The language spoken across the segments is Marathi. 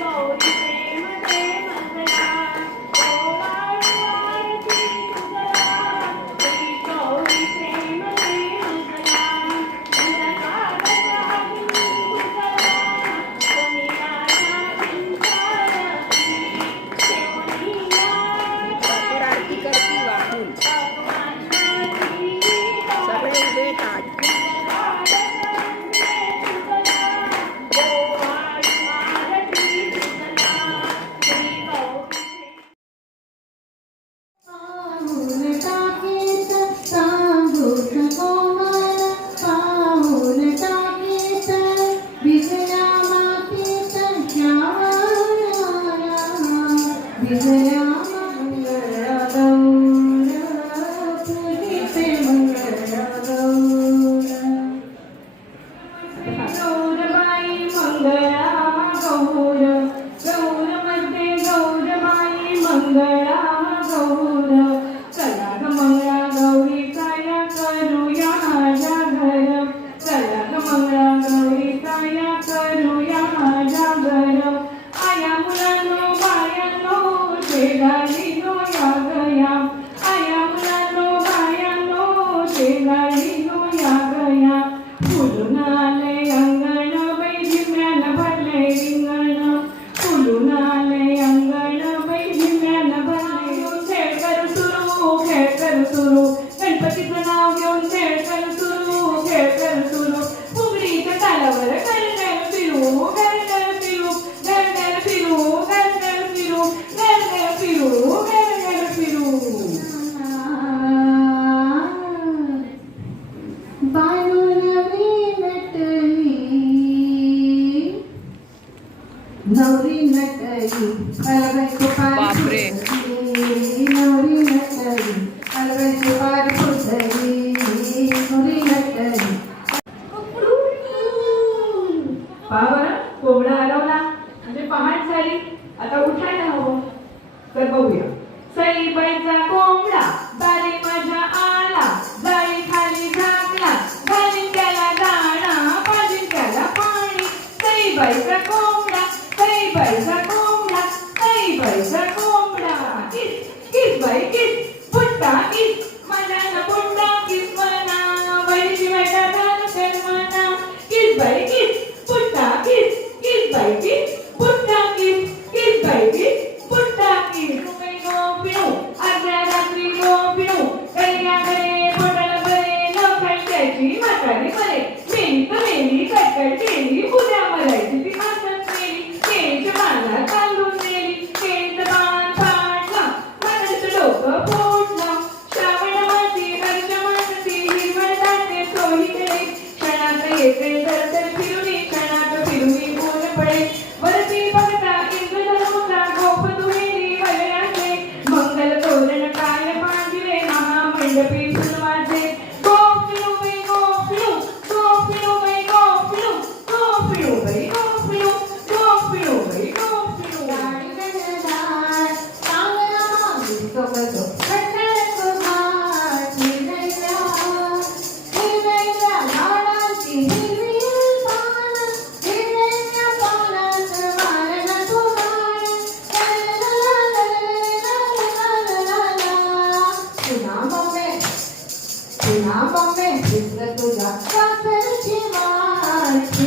గౌరీ Amen. chegar. नवरी नटई अलवेची पार पुसली नवरी हलवला म्हणजे पहाट झाली. आता उठायला हवं. तर बघूया. सई बाईचा कोंबडा. నా పంపే చిత్రతు రక్ష సరిచి మార్చి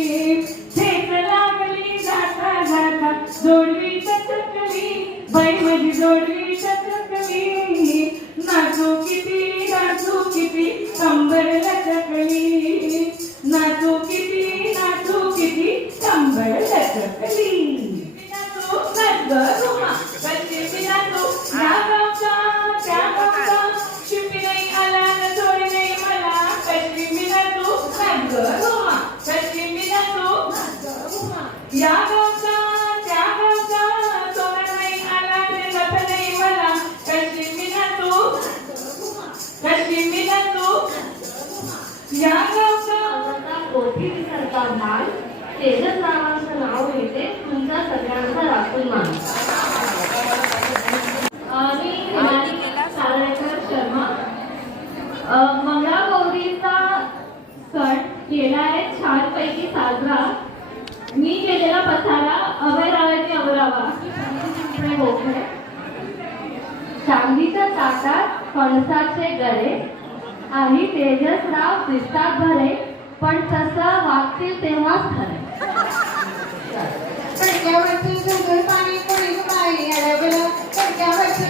या गावचा कोठी विसरता भाल तेजस नावाचं नाव घेते तुमचा सगळ्यांचा राखून मान. मी शर्मा. मंगळागौरीचा सण केला आहे छानपैकी साजरा. मी केलेला पसारा अभयरावांनी अवरावा पुढे चांदीच्या ताटात फणसाचे गळे. आणि तेजसराव दिसतात भरे पण तसं वागतील तेव्हाच खरे. पडक्यावरती सुंदर पाणी कोणी बाई अडवलं पडक्यावरती